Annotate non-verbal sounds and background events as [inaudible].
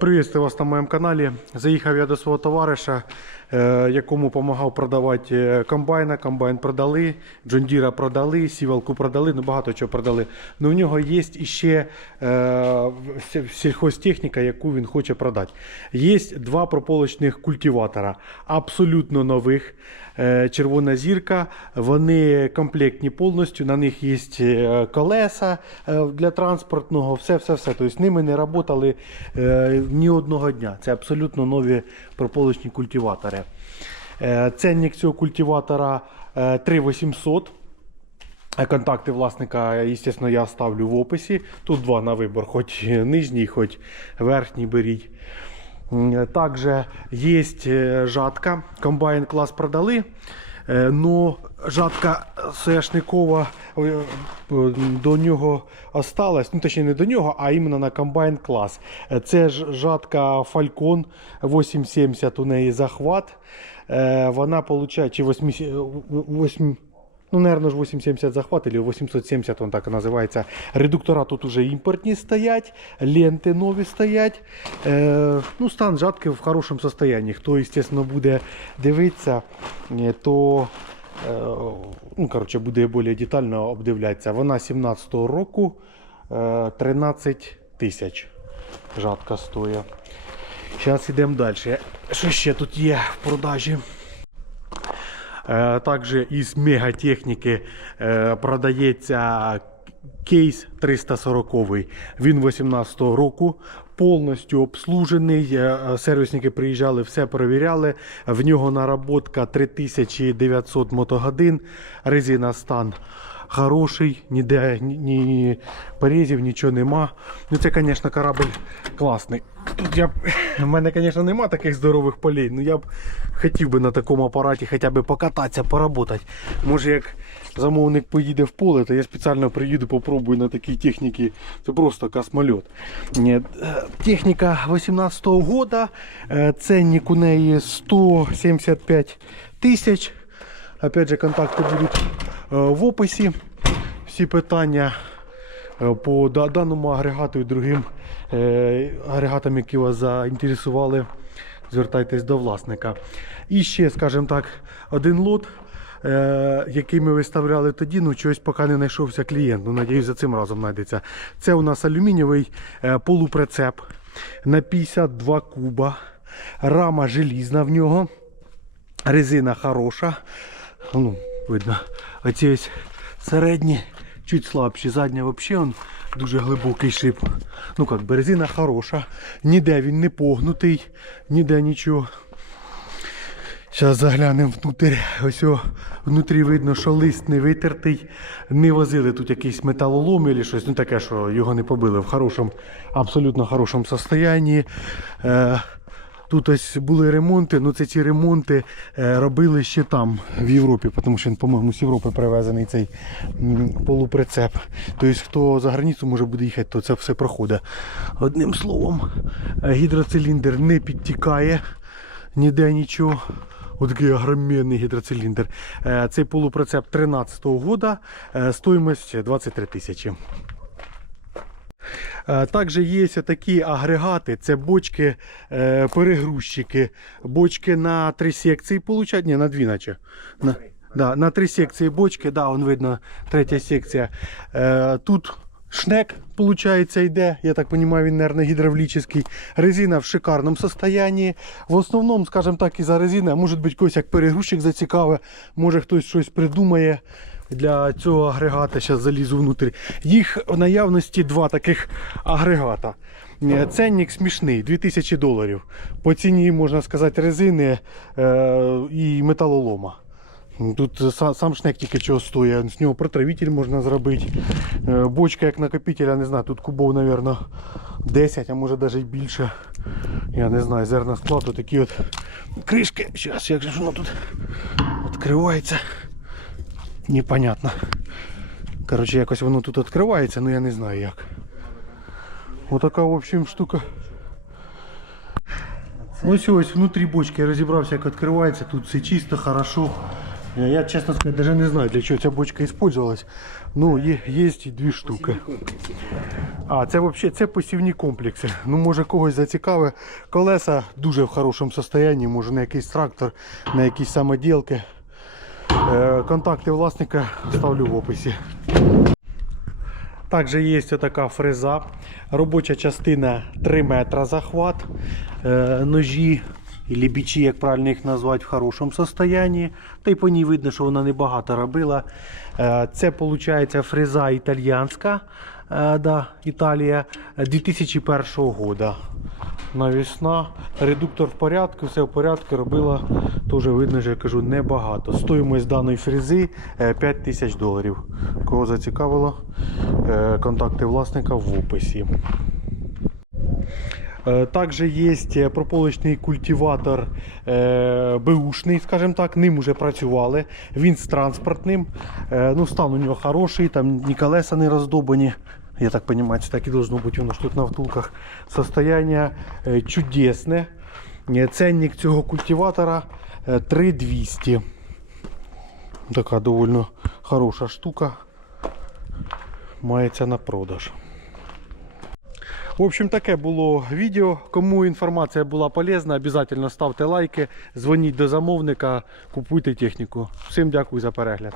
Приветствую вас на моєму каналі. Заїхав я до свого товариша, е, якому допомагав продавати е, комбайна. Комбайн продали, Джондіра продали, сівалку продали, ну багато чого продали. Ну в нього є іще е, сільхозтехніка, яку він хоче продати. Є два прополочних культиватора, абсолютно нових. Червона зірка, вони комплектні повністю. На них є е, колеса е, для транспортного, все, все, все. Тобто ними не працювали е, ні одного дня. Це абсолютно нові прополочні культиватори. Е, Ценник цього культиватора е, 3800. Е, Контакти власника, звісно, я ставлю в описі. Тут два на вибір, хоч нижній, хоч верхній беріть. М, Також є е, жатка. Комбайн клас продали. Е, Но жатка соняшникова е, до нього осталась, ну точніше не до нього, а іменно на комбайн клас. Е, Це ж жатка Falcon 870 у неї захват. Е, Вона получає чи 8, 8, ну, наверное, 870 захват или 870, он так і називається. Редуктора тут уже імпортні стоять, ленти нові стоять. Е, ну, стан жатки в хорошому состоянии. Хто, естественно, буде дивитися, е, то е, ну, короче, буде більш детально обдивлятися. Вона 17-го року е, 13 тисяч жатка стоїть. Зараз йдемо далі. Що ще тут є в продажі? Е, Також із мегатехніки е, продається кейс 340. Він 18 року. Повністю обслужений. Е, Сервісники приїжджали, все перевіряли. В нього наработка 3900 мотогодин. Резина стан хороший, ніде ні, ні порізів, нічого нема. Ну це, звісно, корабль класний. Тут я б, [laughs] в мене, звісно, нема таких здорових полей, але я б хотів би на такому апараті хоча б покататися, поработати. Може, як замовник поїде в поле, то я спеціально приїду, попробую на такій техніці. Це просто космольот. Ні, е, Техніка 18-го года, е, ценник у неї 175 тисяч. Опять же, контакти будуть е, в описі. Всі питання по даному агрегату і другим е, агрегатам, які вас заінтересували, звертайтесь до власника. І ще, скажімо так, один лот, е, який ми виставляли тоді, ну чогось поки не знайшовся клієнт. Ну, надіюсь, за цим разом знайдеться. Це у нас алюмінієвий е, полуприцеп на 52 куба. Рама желізна в нього. Резина хороша. Ну, видно, оці ось середні, чуть слабші. Задня взагалі он дуже глибокий шип. Ну як, би, резина хороша. Ніде він не погнутий, ніде нічого. Зараз заглянемо внутрі. Ось о, внутрі видно, що лист не витертий. Не возили тут якийсь металолом або щось. Ну таке, що його не побили в хорошому, абсолютно хорошому состоянні. Е, Тут ось були ремонти, ну це ці ремонти е, робили ще там, в Європі, тому що він, по-моєму, з Європи привезений цей полуприцеп. Тобто, хто за границю може буде їхати, то це все проходить. Одним словом, гідроциліндр не підтікає, ніде нічого. Отакий огроменний гідроциліндр. Е, Цей полуприцеп 13-го года, е, стоїмость 23 тисячі. Також є такі агрегати, це бочки, е, перегрузчики, бочки на три секції, получать, ні, на дві. На, да, на три секції бочки, да, он видно, третя секція. Е, Тут шнек, получается, йде, я так розумію, він, мабуть, гідравлічний. Резина в шикарному состоянии. В основному, скажімо так, із-за резини, може бути когось як перегрузчик зацікаве, може хтось щось придумає для цього агрегата. Зараз залізу внутрі. Їх в наявності два таких агрегата. Е, Ценник смішний 2000 доларів. По ціні, можна сказати, резини е, і металолома. Тут сам шнек тільки чого стоїть, з нього протравитель можна зробити. Е, Бочка як накопитель, я не знаю, тут кубов, мабуть, 10, а може навіть більше. Я не знаю, зерна складу такі от кришки. Зараз, як же воно тут відкривається. Непонятно. Коротше, якось воно тут відкривається, ну я не знаю як. Отака, в общем, штука. Ось ось внутрі бочки я розібрався, як відкривається. Тут все чисто, хорошо. Я, честно сказать, даже не знаю, для чего ця бочка использовалась. Ну, і дві штуки. А, це взагалі це посівні комплекси. Ну, може когось зацікавить. Колеса дуже в хорошому стані, може на якийсь трактор, на якісь самоділки. Е, контакти власника ставлю в описі. Також є така фреза. Робоча частина 3 метра захват. Е, ножі і бічі, як правильно їх назвати, в хорошому стані. Та й по ній видно, що вона небагато робила. Е, це виходить фреза італіянська. е, да, Італія 2001 року. Навісна, редуктор в порядку, все в порядку, робила, теж видно, що я кажу, небагато. Стоїмость даної фрези е, 5 тисяч доларів. Кого зацікавило, е, контакти власника в описі. Е, Також є прополочний культиватор е, беушний, скажімо так, ним вже працювали. Він з транспортним. Е, Ну, стан у нього хороший, там ні колеса не роздобані. Я так розумію, це так і должно бути воно ж тут на втулках. Состояння е, чудесне. Е, Ценник цього культиватора е, 3200. Така доволі хороша штука. Мається на продаж. В общем, таке було відео. Кому інформація була полезна, обов'язково ставте лайки, дзвоніть до замовника, купуйте техніку. Всім дякую за перегляд.